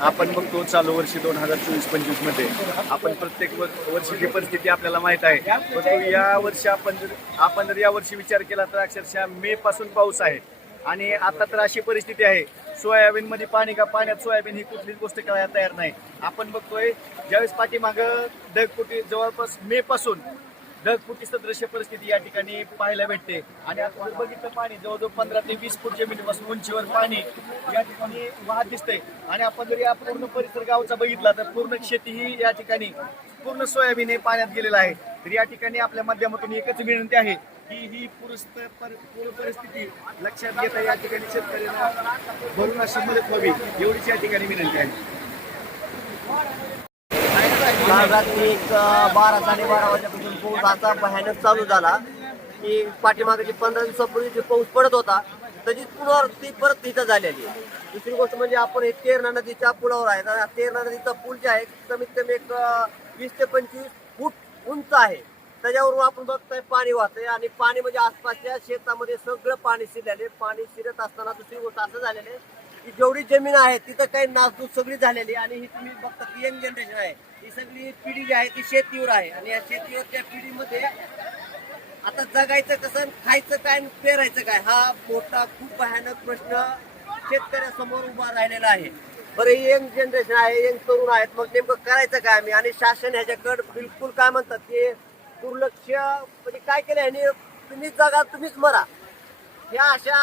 आपण बघतो चालू वर्षी दोन हजार चोवीस पंचवीसमध्ये. आपण प्रत्येक वर्षीची परिस्थिती आपल्याला माहीत आहे परंतु या वर्षी आपण जर आपण जर या वर्षी विचार केला तर अक्षरशः मे पासून पाऊस आहे. आणि आता तर अशी परिस्थिती आहे सोयाबीन मध्ये पाणी का पाण्यात सोयाबीन ही कुठलीच गोष्ट करायला तयार नाही. आपण बघतोय ज्यावेळेस पाठीमागं कुठे जवळपास मे पासून ढगफुटीचं दृश्य परिस्थिती या ठिकाणी पाहायला भेटते. आणि आता जर बघितलं पाणी जवळजवळ पंधरा ते वीस फूट जमिनीपासून उंचीवर पाणी या ठिकाणी वाहत दिसतंय. आणि आपण जर या पूर्ण परिसर गावचा बघितला तर पूर्ण शेती ही या ठिकाणी पूर्ण सोयाबीन हे पाण्यात गेलेलं आहे. तर या ठिकाणी आपल्या माध्यमातून एकच विनंती आहे की ही पुरस्त पर- पूर्ण परिस्थिती लक्षात घेता या ठिकाणी शेतकऱ्यांना भरून अशी मदत व्हावी एवढीच या ठिकाणी विनंती आहे. काल रात्री एक बारा साडेबारा वाजल्यापासून पाऊस असा भयानक चालू झाला. की पाठीमागे पंधरा दिवसापूर्वी जे पाऊस पडत होता त्याची पुनरावृत्ती परत तिथं झालेली आहे. दुसरी गोष्ट म्हणजे आपण हे तेरणा नदीच्या पुलावर आहे. तर तेरणा नदीचा पूल जे आहे कमीत कमी एक वीस ते पंचवीस फूट उंच आहे. त्याच्यावरून आपण बघतोय पाणी वाहतंय आणि पाणी म्हणजे आसपासच्या शेतामध्ये सगळं पाणी शिरलेले पाणी शिरत असताना दुसरी गोष्ट असं झालेली आहे की जेवढी जमीन आहे तिथं काही नासधूस सगळी झालेली आणि ही तुम्ही बघता की यंग जनरेशन आहे. ही सगळी पिढी जी आहे ती शेतीवर आहे. आणि या शेतीवरच्या पिढीमध्ये आता जगायचं कसं खायचं काय पेरायचं काय हा मोठा खूप भयानक प्रश्न शेतकऱ्यासमोर उभा राहिलेला आहे. बरं ही यंग जनरेशन आहे यंग तरुण आहेत. मग नेमकं करायचं काय आम्ही? आणि शासन ह्याच्याकडे बिलकुल काय म्हणतात की दुर्लक्ष म्हणजे काय केलं ह्याने? तुम्हीच जगा तुम्हीच मरा. ह्या अशा